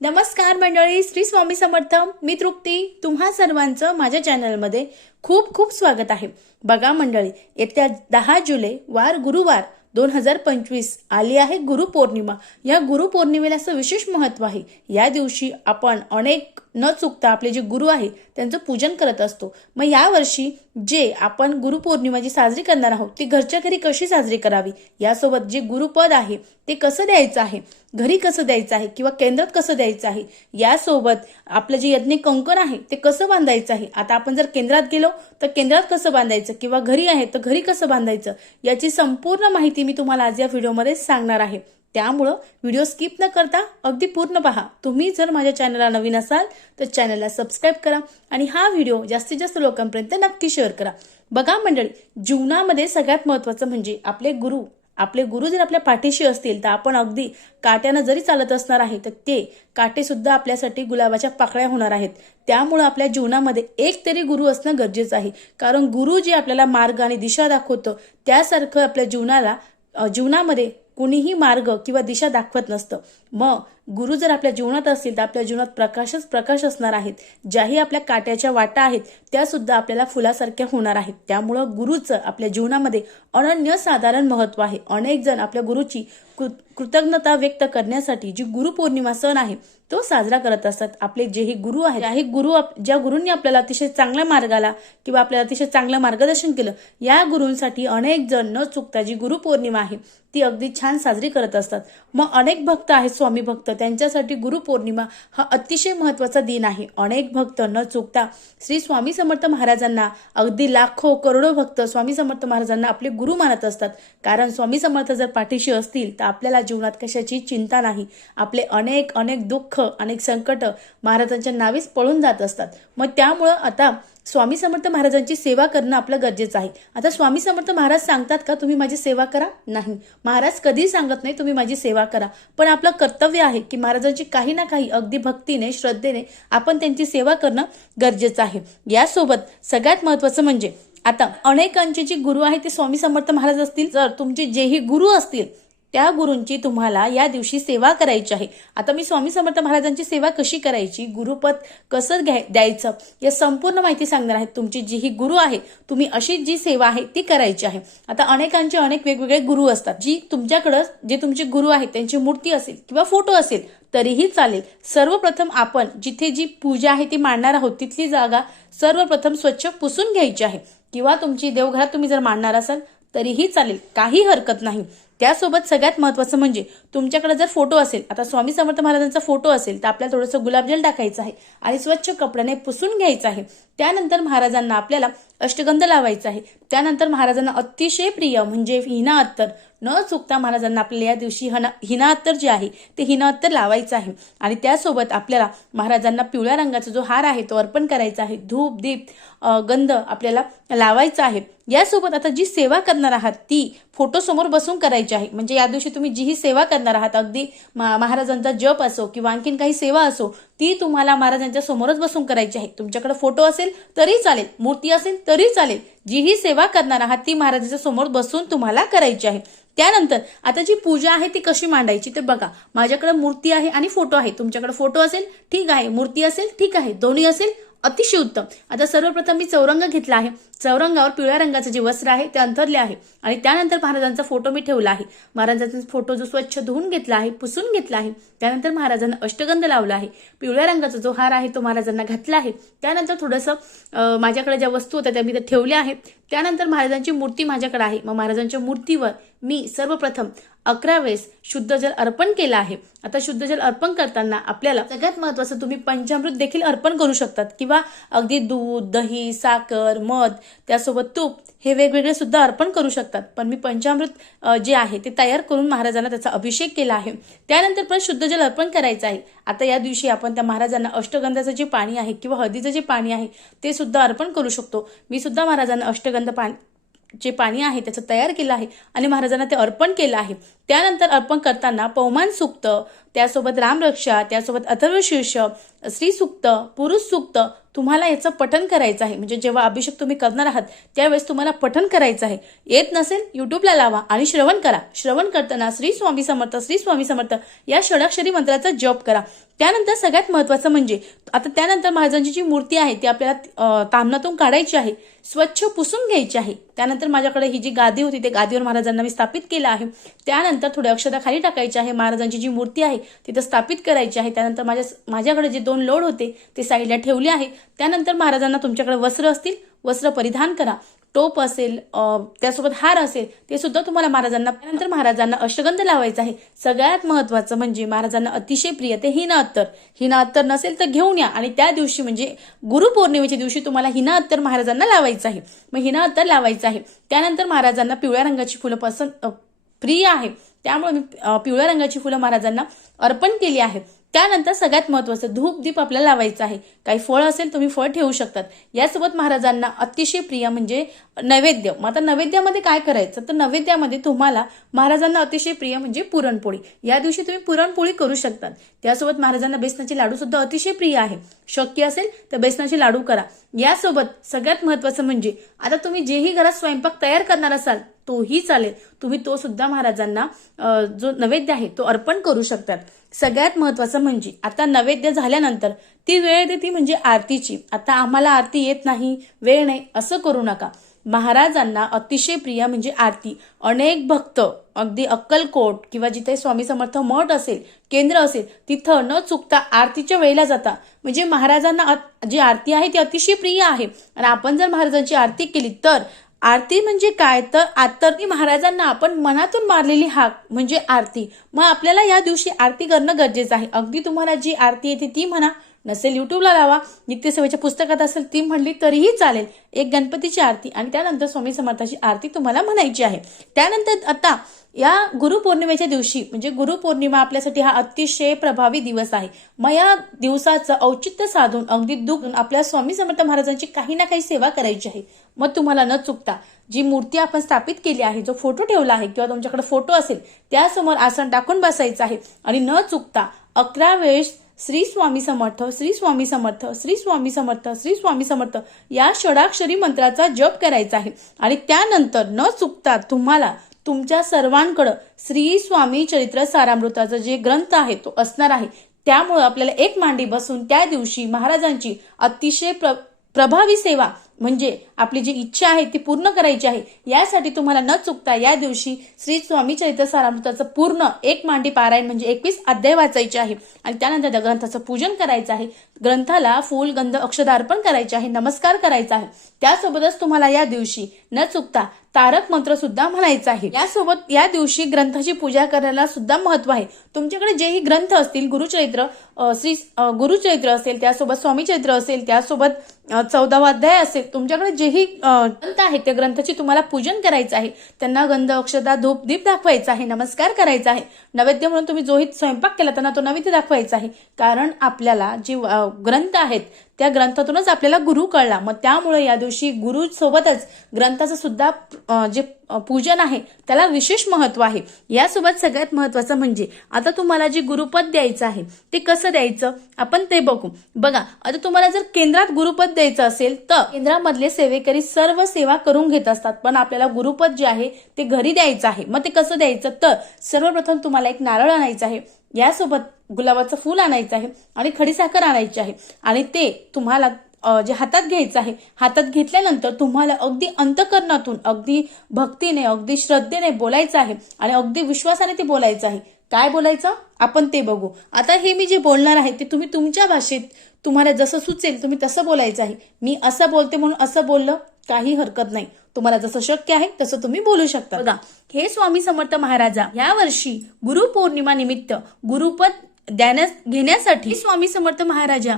नमस्कार मंडळी श्री स्वामी समर्थ. मी तृप्ती. तुम्हा सर्वांचं माझ्या चॅनलमध्ये खूप खूप स्वागत आहे. बघा मंडळी येत्या दहा जुलै वार गुरुवार दोन हजार पंचवीस आली आहे गुरुपौर्णिमा. या गुरुपौर्णिमेला असं विशेष महत्त्व आहे. या दिवशी आपण अनेक न चुकता आपले जे गुरु आहे त्यांचं पूजन करत असतो. मग यावर्षी जे आपण गुरुपौर्णिमा जी साजरी करणार आहोत ती घरच्या घरी कशी साजरी करावी? यासोबत जे गुरुपद आहे ते कसं द्यायचं आहे? घरी कसं द्यायचं आहे किंवा केंद्रात कसं द्यायचं आहे? यासोबत आपलं जे यज्ञ कंकण आहे ते कसं बांधायचं आहे? आता आपण जर केंद्रात गेलो तर केंद्रात कसं बांधायचं? किंवा घरी आहे तर घरी कसं बांधायचं? याची संपूर्ण माहिती मी तुम्हाला आज या व्हिडिओमध्ये सांगणार आहे. त्यामुळं व्हिडिओ स्किप न करता अगदी पूर्ण पहा. तुम्ही जर माझ्या चॅनलला नवीन असाल तर चॅनलला सबस्क्राईब करा आणि हा व्हिडिओ जास्तीत जास्त लोकांपर्यंत नक्की शेअर करा. बघा मंडळी जीवनामध्ये सगळ्यात महत्त्वाचं म्हणजे आपले गुरु. आपले गुरु जर आपल्या पाठीशी असतील तर आपण अगदी काट्यानं जरी चालत असणार आहे तर ते काटे सुद्धा आपल्यासाठी गुलाबाच्या पाकळ्या होणार आहेत. त्यामुळं आपल्या जीवनामध्ये एक तरी गुरु असणं गरजेचं आहे. कारण गुरु जे आपल्याला मार्ग आणि दिशा दाखवतं त्यासारखं आपल्या जीवनाला जीवनामध्ये कुणीही मार्ग किंवा दिशा दाखवत नसतं. मग गुरु जर आपल्या जीवनात असतील तर आपल्या जीवनात प्रकाशच प्रकाश असणार आहेत. ज्याही आपल्या काट्याच्या वाटा आहेत त्या सुद्धा आपल्याला फुलासारख्या होणार आहेत. त्यामुळं गुरुचं आपल्या जीवनामध्ये अनन्यसाधारण महत्त्व आहे. अनेक जण आपल्या गुरुची कृतज्ञता व्यक्त करण्यासाठी जी गुरुपौर्णिमा सण आहे तो साजरा करत असतात. आपले जेही गुरु आहेत हे गुरु ज्या गुरूंनी आपल्याला अतिशय चांगल्या मार्गाला किंवा आपल्याला अतिशय चांगलं मार्गदर्शन केलं या गुरूंसाठी अनेक जण न चुकता जी गुरुपौर्णिमा आहे ती अगदी छान साजरी करत असतात. मग अनेक भक्त आहेत स्वामी भक्त. त्यांच्यासाठी गुरुपौर्णिमा हा अतिशय महत्त्वाचा दिन आहे. अनेक भक्त न चुकता श्री स्वामी समर्थ महाराजांना अगदी लाखो करोडो भक्त स्वामी समर्थ महाराजांना आपले गुरु मानत असतात. कारण स्वामी समर्थ जर पाठीशी असतील तर आपल्याला जीवनात कशाची चिंता नाही. आपले अनेक अनेक दुःख अनेक संकट महाराजांच्या नावीच पळून जात असतात. मग त्यामुळं आता स्वामी समर्थ महाराजांची सेवा करणं आपलं गरजेचं आहे. आता स्वामी समर्थ महाराज सांगतात का तुम्ही माझी सेवा करा? नाही. महाराज कधीही सांगत नाही तुम्ही माझी सेवा करा. पण आपलं कर्तव्य आहे की महाराजांची काही ना काही अगदी भक्तीने श्रद्धेने आपण त्यांची सेवा करणं गरजेचं आहे. यासोबत सगळ्यात महत्वाचं म्हणजे आता अनेकांचे जे गुरु आहे ते स्वामी समर्थ महाराज असतील. जर तुमचे जेही गुरु असतील त्या गुरूंची तुम्हाला या दिवशी सेवा करायची आहे. आता मी स्वामी समर्थ महाराजांची सेवा कशी करायची? गुरुपद कसं घ्याय द्यायचं? या संपूर्ण माहिती सांगणार आहेत तुमची जी ही गुरु आहे तुम्ही अशी जी सेवा आहे ती करायची आहे. आता अनेकांचे अनेक वेगवेगळे गुरु असतात जी तुमच्याकडं जे तुमचे गुरु आहेत त्यांची मूर्ती असेल किंवा फोटो असेल तरीही चालेल. सर्वप्रथम आपण जिथे जी पूजा आहे ती मांडणार आहोत तिथली जागा सर्वप्रथम स्वच्छ पुसून घ्यायची आहे. किंवा तुमची देवघरात तुम्ही जर मांडणार असाल तरीही चालेल. काही हरकत नाही. त्यासोबत सगळ्यात महत्वाचं म्हणजे तुमच्याकडे जर फोटो असेल आता स्वामी समर्थ महाराजांचा फोटो असेल तर आपल्याला थोडंसं गुलाबजल टाकायचं आहे आणि स्वच्छ कपड्याने पुसून घ्यायचं आहे. त्यानंतर महाराजांना आपल्याला अष्टगंध लावायचा आहे. त्यानंतर महाराजांना अतिशय प्रिय म्हणजे हिना अत्तर न चुकता महाराजांना आपल्याला या दिवशी हना हिना अत्तर जे आहे ते हिना अत्तर लावायचं आहे. आणि त्यासोबत आपल्याला महाराजांना पिवळ्या रंगाचा जो हार आहे तो अर्पण करायचा आहे. धूप दीप गंध आपल्याला लावायचा आहे. यासोबत आता जी सेवा करणार आहात ती फोटोसमोर बसून करायची आहे. म्हणजे या दिवशी तुम्ही जी ही सेवा करणार आहात. अगदी महाराजांचा जप असो किंवा आणखीन काही सेवा असो ती तुम्हाला महाराजांच्या समोरच बसून करायची आहे. तुमच्याकडे फोटो असेल तरी चालेल. मूर्ती असेल तरी चालेल. जी ही सेवा करणार आहात ती महाराजांच्या समोर बसून तुम्हाला करायची आहे. त्यानंतर आता जी पूजा आहे ती कशी मांडायची ते बघा. माझ्याकडे मूर्ती आहे आणि फोटो आहे. तुमच्याकडे फोटो असेल ठीक आहे. मूर्ती असेल ठीक आहे. दोन्ही असेल अतिशय उत्तम. आता सर्वप्रथम मी चौरंग घेतला आहे. चौरंगावर पिवळ्या रंगाचं जे वस्त्र आहे ते अंतरले आहे. आणि त्यानंतर महाराजांचा फोटो मी ठेवला आहे. महाराजांचा फोटो जो स्वच्छ धुवून घेतला आहे पुसून घेतला आहे त्यानंतर महाराजांना अष्टगंध लावला आहे. पिवळ्या रंगाचा जो हार आहे तो महाराजांना घातला आहे. त्यानंतर थोडंसं माझ्याकडे ज्या वस्तू होत्या त्या मी त्या ठेवल्या आहेत. त्यानंतर महाराजांची मूर्ती माझ्याकडे आहे. मग महाराजांच्या मूर्तीवर मी सर्वप्रथम अकरा वेळेस शुद्ध जल अर्पण केलं आहे. आता शुद्ध जल अर्पण करताना आपल्याला सगळ्यात महत्वाचं तुम्ही पंचामृत देखील अर्पण करू शकतात. किंवा अगदी दूध दही साखर मध त्यासोबत तूप हे वेगवेगळे सुद्धा अर्पण करू शकतात. पण मी पंचामृत जे आहे ते तयार करून महाराजांना त्याचा अभिषेक केला आहे. त्यानंतर पण शुद्ध जल अर्पण करायचं आहे. आता या दिवशी आपण त्या महाराजांना अष्टगंधाचं जे पाणी आहे किंवा हळदीचं जे पाणी आहे ते सुद्धा अर्पण करू शकतो. मी सुद्धा महाराजांना अष्टगंध पाणी जे पाणी आहे त्याचं तयार केलं आहे आणि महाराजांना ते अर्पण केलं आहे. त्यानंतर अर्पण करताना पवमान सुक्त त्यासोबत रामरक्षा त्यासोबत अथर्वशीर्ष स्त्री सुक्त पुरुष सुक्त तुम्हाला याचं पठन करायचं आहे. म्हणजे जेव्हा अभिषेक तुम्ही करणार आहात त्यावेळेस तुम्हाला पठन करायचं आहे. येत नसेल युट्यूबला लावा आणि श्रवण करा. श्रवण करताना श्री स्वामी समर्थ श्री स्वामी समर्थ या षडाक्षरी मंत्राचा जप करा. त्यानंतर सगळ्यात महत्वाचं म्हणजे आता त्यानंतर महाराजांची जी मूर्ती आहे ती आपल्याला तामनातून काढायची आहे. स्वच्छ पुसून घ्यायची आहे. त्यानंतर माझ्याकडे ही जी गादी होती ते गादीवर महाराजांना मी स्थापित केलं आहे. त्यानंतर थोड्या अक्षताखाली खाली टाकायची आहे. महाराजांची जी मूर्ती आहे तिथं स्थापित करायची आहे. त्यानंतर माझ्या माझ्याकडे जे दोन लोड होते ते साईडला ठेवले आहे. त्यानंतर महाराजांना तुमच्याकडे वस्त्र असतील वस्त्र परिधान करा. टोप असेल त्यासोबत हार असेल ते सुद्धा तुम्हाला महाराजांना त्यानंतर महाराजांना अष्टगंध लावायचा आहे. सगळ्यात महत्वाचं म्हणजे महाराजांना अतिशय प्रिय ते हिना अत्तर हिना अत्तर नसेल तर घेऊन या. आणि त्या दिवशी म्हणजे गुरुपौर्णिमेच्या दिवशी तुम्हाला हिना अत्तर महाराजांना लावायचं आहे. मग हिना अत्तर लावायचं आहे. त्यानंतर महाराजांना पिवळ्या रंगाची फुलं पसंत प्रिय आहे. त्यामुळे मी पिवळ्या रंगाची फुलं महाराजांना अर्पण केली आहे. त्यानंतर सगळ्यात महत्वाचं धूप दीप आपल्याला लावायचं आहे. काही फळ असेल तुम्ही फळ ठेवू शकतात. यासोबत महाराजांना अतिशय प्रिय म्हणजे नैवेद्य. मग आता नैवेद्यामध्ये काय करायचं? तर नैवेद्यामध्ये तुम्हाला महाराजांना अतिशय प्रिय म्हणजे पुरणपोळी. या दिवशी तुम्ही पुरणपोळी करू शकतात. त्यासोबत महाराजांना बेसनाचे लाडू सुद्धा अतिशय प्रिय आहे. शक्य असेल तर बेसनाचे लाडू करा. यासोबत सगळ्यात महत्वाचं म्हणजे आता तुम्ही जेही घरात स्वयंपाक तयार करणार असाल तोही चालेल. तुम्ही तो सुद्धा महाराजांना जो नैवेद्य आहे तो अर्पण करू शकतात. सगळ्यात महत्वाचं म्हणजे आता नैवेद्य झाल्यानंतर ती वेळ येते ती म्हणजे आरतीची. आता आम्हाला आरती येत नाही वेळ नाही असं करू नका. महाराजांना अतिशय प्रिय म्हणजे आरती. अनेक भक्त अगदी अक्कलकोट किंवा जिथे स्वामी समर्थ मठ असेल केंद्र असेल तिथं न चुकता आरतीच्या वेळेला जाता. म्हणजे महाराजांना जी आरती आहे ती अतिशय प्रिय आहे. आणि आपण जर महाराजांची आरती केली तर आरती म्हणजे काय? तर आत्तरनी महाराजांना आपण मनातून मारलेली हाक म्हणजे आरती. मग आपल्याला या दिवशी आरती करणं गरजेचं आहे. अगदी तुम्हाला जी आरती येते ती म्हणा नसेल युट्यूबला लावा. नित्यसेवेच्या पुस्तकात असेल ती म्हणली तरीही चालेल. एक गणपतीची आरती आणि त्यानंतर स्वामी समर्थाची आरती तुम्हाला म्हणायची आहे. त्यानंतर आता या गुरुपौर्णिमेच्या दिवशी म्हणजे गुरुपौर्णिमा आपल्यासाठी हा अतिशय प्रभावी दिवस आहे. मग या दिवसाचं औचित्य साधून अगदी दुखून आपल्या स्वामी समर्थ महाराजांची काही ना काही सेवा करायची आहे. मग तुम्हाला न चुकता जी मूर्ती आपण स्थापित केली आहे जो फोटो ठेवला आहे किंवा तुमच्याकडे फोटो असेल त्यासमोर आसन टाकून बसायचं आहे. आणि न चुकता अकरा वेळेस श्री स्वामी समर्थ श्री स्वामी समर्थ श्री स्वामी समर्थ श्री स्वामी समर्थ या षडाक्षरी मंत्राचा जप करायचा आहे. आणि त्यानंतर न चुकता तुम्हाला तुमच्या सर्वांकडं श्री स्वामी चरित्र सारामृताचा जे ग्रंथ आहे तो असणार आहे. त्यामुळे आपल्याला एक मांडी बसून त्या दिवशी महाराजांची अतिशय प्र प्रभावी सेवा म्हणजे आपली जी इच्छा आहे ती पूर्ण करायची आहे यासाठी तुम्हाला न चुकता या दिवशी श्री स्वामी चरित्र सारामृताचं पूर्ण एक मांडी पारायण म्हणजे एकवीस अध्याय वाचायचे आहे. आणि त्यानंतर त्या ग्रंथाचं पूजन करायचं आहे. ग्रंथाला फूल गंध अक्षदार्पण करायचे आहे नमस्कार करायचा आहे. त्यासोबतच तुम्हाला या दिवशी न चुकता तारक मंत्र सुद्धा म्हणायचा आहे. यासोबत या दिवशी ग्रंथाची पूजा करायला सुद्धा महत्त्व आहे. तुमच्याकडे जेही ग्रंथ असतील गुरुचरित्र श्री गुरुचरित्र असेल त्यासोबत स्वामी चरित्र असेल त्यासोबत चौदावाध्याय चौदावा अध्याय असेल तुमच्याकडे जेही ग्रंथ आहेत त्या ग्रंथाची तुम्हाला पूजन करायचं आहे. त्यांना गंध अक्षता धूप दीप दाखवायचा आहे नमस्कार करायचा आहे. नैवेद्य म्हणून तुम्ही जोही स्वयंपाक केला त्यांना तो नैवेद्य दाखवायचा आहे. कारण आपल्याला जे ग्रंथ आहेत त्या ग्रंथातूनच आपल्याला गुरु कळला. मग त्यामुळे या दिवशी गुरु सोबतच ग्रंथाचं सुद्धा जे पूजन आहे त्याला विशेष महत्त्व आहे. यासोबत सगळ्यात महत्वाचं म्हणजे आता तुम्हाला जे गुरुपद द्यायचं आहे ते कसं द्यायचं? आपण ते बघू. बघा आता तुम्हाला जर केंद्रात गुरुपद द्यायचं असेल तर केंद्रामधले सेवेकरी सर्व सेवा करून घेत असतात. पण आपल्याला गुरुपद जे आहे ते घरी द्यायचं आहे. मग ते कसं द्यायचं? तर सर्वप्रथम तुम्हाला एक नारळ आणायचं आहे. यासोबत गुलाबाचं फूल आणायचं आहे आणि खडीसाखर आणायची आहे. आणि ते तुम्हाला जे हातात घ्यायचं आहे हातात घेतल्यानंतर तुम्हाला अगदी अंतकरणातून अगदी भक्तीने अगदी श्रद्धेने बोलायचं आहे आणि अगदी विश्वासाने ते बोलायचं आहे. काय बोलायचं? आपण ते बघू. आता हे मी जे बोलणार आहे ते तुम्ही तुमच्या भाषेत तुम्हाला जसं सुचेल तुम्ही तसं बोलायचं आहे. मी असं बोलते म्हणून असं बोललं? काही हरकत नाही. तुम्हाला जसं शक्य आहे तसं तुम्ही बोलू शकता. बघा हे स्वामी समर्थ महाराजा या वर्षी गुरुपौर्णिमा निमित्त गुरुपद देण्यास घेण्यासाठी स्वामी समर्थ महाराजा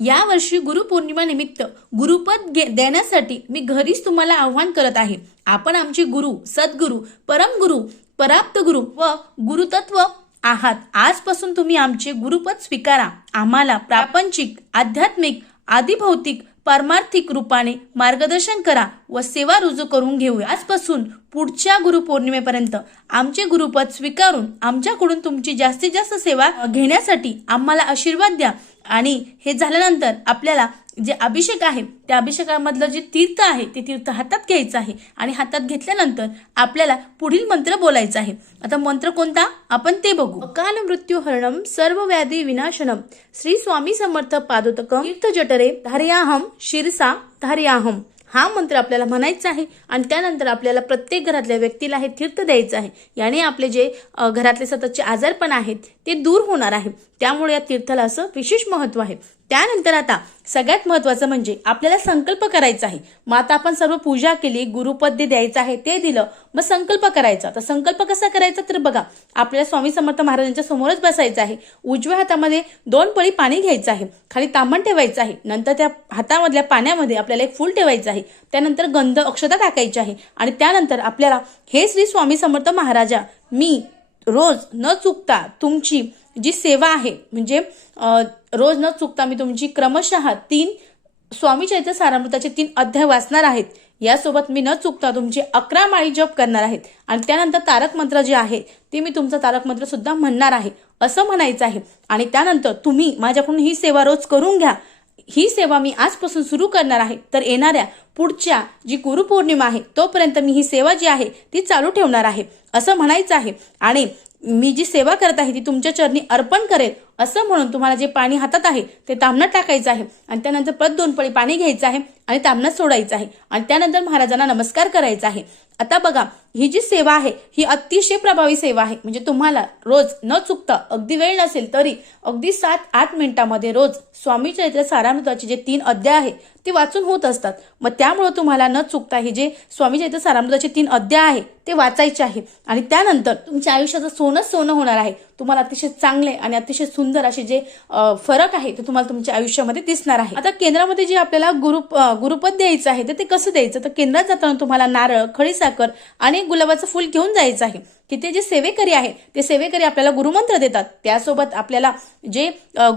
या वर्षी गुरुपौर्णिमा निमित्त गुरुपद घे- देण्यासाठी मी घरीच तुम्हाला आव्हान करत आहे. आपण आमचे गुरु सद्गुरु परमगुरु पराप्त गुरु व गुरुतत्व आहात. आजपासून तुम्ही आमचे गुरुपद स्वीकारा. आम्हाला प्रापंचिक आध्यात्मिक आदिभौतिक पारमार्थिक रूपाने मार्गदर्शन करा व सेवा रुजू करून घेऊया आजपासून पुढच्या गुरुपौर्णिमेपर्यंत आमचे गुरुपद स्वीकारून आमच्याकडून तुमची जास्तीत जास्त सेवा घेण्यासाठी आम्हाला आशीर्वाद द्या. आणि हे झाल्यानंतर आपल्याला जे अभिषेक आहे त्या अभिषेकामधलं जे तीर्थ आहे ते तीर्थ हातात घ्यायचं आहे. आणि हातात घेतल्यानंतर आपल्याला पुढील मंत्र बोलायचा आहे. आता मंत्र कोणता? आपण ते बघू. अकाल मृत्यू हरणम सर्व व्याधी विनाशनम श्री स्वामी समर्थ पादोतकम तीर्थ जटरे धार्याहम शिरसा धार्याहम हा मंत्र आपल्याला म्हणायचा आहे. आणि त्यानंतर आपल्याला प्रत्येक घरातल्या व्यक्तीला हे तीर्थ द्यायचं आहे. याने आपले जे घरातले सततचे आजारपण आहेत ते दूर होणार आहे. त्यामुळे या तीर्थाला असं विशेष महत्त्व आहे. त्यानंतर आता सगळ्यात महत्वाचं म्हणजे आपल्याला संकल्प करायचा आहे. मग आता आपण सर्व पूजा केली गुरुपद्य द्यायचं आहे ते दिलं मग संकल्प करायचा. तर संकल्प कसा करायचा तर बघा आपल्याला स्वामी समर्थ महाराजांच्या समोरच बसायचं आहे. उजव्या हातामध्ये दोन पळी पाणी घ्यायचं आहे. खाली तांबण ठेवायचं आहे. नंतर त्या हातामधल्या पाण्यामध्ये आपल्याला एक फूल ठेवायचं आहे. त्यानंतर गंध अक्षता टाकायची आहे. आणि त्यानंतर आपल्याला हे श्री स्वामी समर्थ महाराजा मी रोज न चुकता तुमची जी सेवा आहे म्हणजे रोज न चुकता मी तुमची क्रमशः तीन स्वामी चैत्र सारामृताचे तीन अध्याय वाचणार आहेत. यासोबत मी न चुकता तुमची अकरा माळी जप करणार आहेत. आणि त्यानंतर तारक मंत्र जे आहे ते मी तुमचं तारक मंत्र सुद्धा म्हणणार आहे. असं म्हणायचं आहे. आणि त्यानंतर तुम्ही माझ्याकडून ही सेवा रोज करून घ्या. ही सेवा मी आजपासून सुरू करणार आहे. तर येणाऱ्या पुढच्या जी गुरुपौर्णिमा आहे तोपर्यंत मी ही सेवा जी आहे ती चालू ठेवणार आहे असं म्हणायचं आहे. आणि मी जी सेवा करत आहे ती तुमच्या चरणी अर्पण करेल असं म्हणून तुम्हाला जे पाणी हातात आहे ते तांबणात टाकायचं आहे. आणि त्यानंतर परत दोन पळी पाणी घ्यायचं आहे आणि तांबणात सोडायचं आहे. आणि त्यानंतर महाराजांना नमस्कार करायचा आहे. आता बघा ही जी सेवा आहे ही अतिशय प्रभावी सेवा आहे. म्हणजे तुम्हाला रोज न चुकता अगदी वेळ नसेल तरी अगदी सात आठ मिनिटामध्ये रोज स्वामी चरित्र सारामृताचे जे तीन अध्याय आहे ते वाचून होत असतात. मग त्यामुळं तुम्हाला न चुकता हे जे स्वामी चरित्र सारामृताचे तीन अध्याय आहे ते वाचायचे आहे. आणि त्यानंतर तुमच्या आयुष्याचं सोनं सोनं होणार आहे. तुम्हाला अतिशय चांगले आणि अतिशय सुंदर असे जे फरक आहे ते तुम्हाला तुमच्या आयुष्यामध्ये दिसणार आहे. आता केंद्रामध्ये जे आपल्याला गुरु गुरुपद द्यायचं आहे तर ते कसं द्यायचं? तर केंद्रात जाताना तुम्हाला नारळ खडीसाखर आणि गुलाबाचं फुल घेऊन जायचं आहे. तिथे जे सेवेकरी आहे ते सेवेकरी आपल्याला गुरुमंत्र देतात. त्यासोबत आपल्याला जे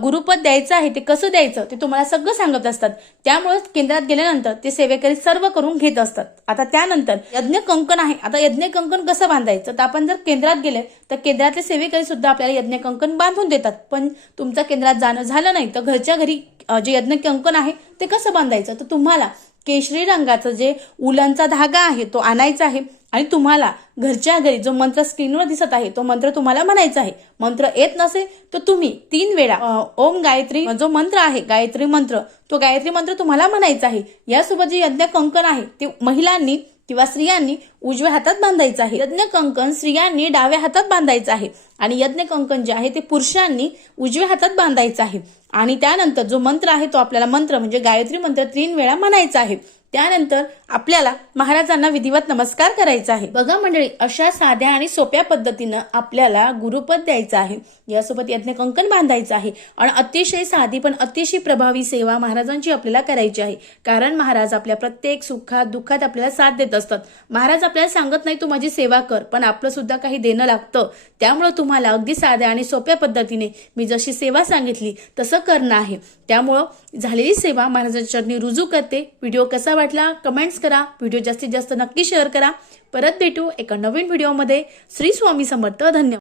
गुरुपद द्यायचं आहे ते कसं द्यायचं? ते तुम्हाला सगळं सांगत असतात. त्यामुळे केंद्रात गेल्यानंतर ते सेवेकरी सर्व करून घेत असतात. आता त्यानंतर यज्ञ कंकण आहे. आता यज्ञ कंकण कसं बांधायचं? तर आपण जर केंद्रात गेले तर केंद्रातले सेवेकरी सुद्धा आपल्याला यज्ञ कंकण बांधून देतात. पण तुमचं केंद्रात जाणं झालं नाही तर घरच्या घरी जे यज्ञ कंकण आहे ते कसं बांधायचं? तर तुम्हाला केशरी रंगाचं जे उलांचा धागा आहे तो आणायचा आहे आणि तुम्हाला घरच्या घरी जो मंत्र स्क्रीनवर दिसत आहे तो मंत्र तुम्हाला म्हणायचा आहे. मंत्र येत नसेल तर तुम्ही तीन वेळा ओम गायत्री जो मंत्र आहे गायत्री मंत्र तो गायत्री मंत्र तुम्हाला म्हणायचा आहे. यासोबत जे यज्ञ कंकण आहे ते महिलांनी किंवा स्त्रियांनी उजव्या हातात बांधायचं आहे. यज्ञ कंकण स्त्रियांनी डाव्या हातात बांधायचं आहे. आणि यज्ञ कंकण जे आहे ते पुरुषांनी उजव्या हातात बांधायचं आहे. आणि त्यानंतर जो मंत्र आहे तो आपल्याला मंत्र म्हणजे गायत्री मंत्र तीन वेळा म्हणायचा आहे. त्यानंतर आपल्याला महाराजांना विधिवत नमस्कार करायचा आहे. बघा मंडळी अशा साध्या आणि सोप्या पद्धतीनं आपल्याला गुरुपद द्यायचं आहे. यासोबत यज्ञ कंकण बांधायचं आहे. आणि अतिशय साधी पण अतिशय प्रभावी सेवा महाराजांची आपल्याला करायची आहे. कारण महाराज आपल्या प्रत्येक सुखात दुःखात आपल्याला साथ देत असतात. महाराज आपल्याला सांगत नाही तू माझी सेवा कर. पण आपलं सुद्धा काही देणं लागतं. त्यामुळं तुम्हाला अगदी साध्या आणि सोप्या पद्धतीने मी जशी सेवा सांगितली तसं करणं आहे. त्यामुळं झालेली सेवा महाराजांच्या चरणी रुजू करते. व्हिडिओ कसा वाटला कमेंट्स करा. व्हिडिओ जास्तीत जास्त नक्की शेअर करा. परत भेटू एका नवीन व्हिडिओमध्ये श्री स्वामी समर्थ धन्यवाद.